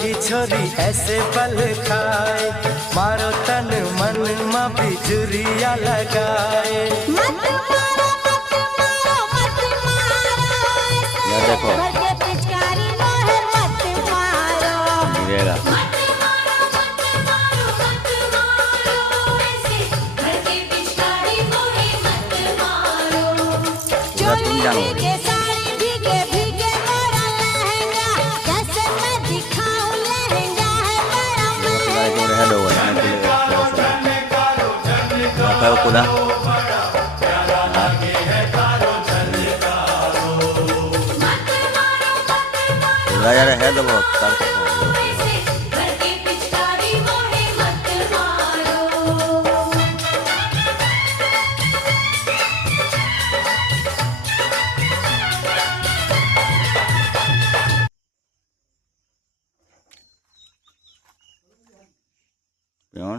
की छोरी ऐसे बल खाए, मारो तन मन में बिजुरिया लगाए। मत मारो मत मारो मत मारो, ये देखो भर के पिचकारी मोहे मत मारो। गिरेगा। मत मारो मत मारो मत मारो, ऐसे भर के पिचकारी मोहे मत मारो। चोली भीगे साड़ी भीगे भीगे मोरा लहंगा, कैसे मैं दिखाऊं लहंगा है बड़ा महंगा। कुदा यार है तो बहुत ऐसे भर के पिचकारी मोहे मत मारो। प्योर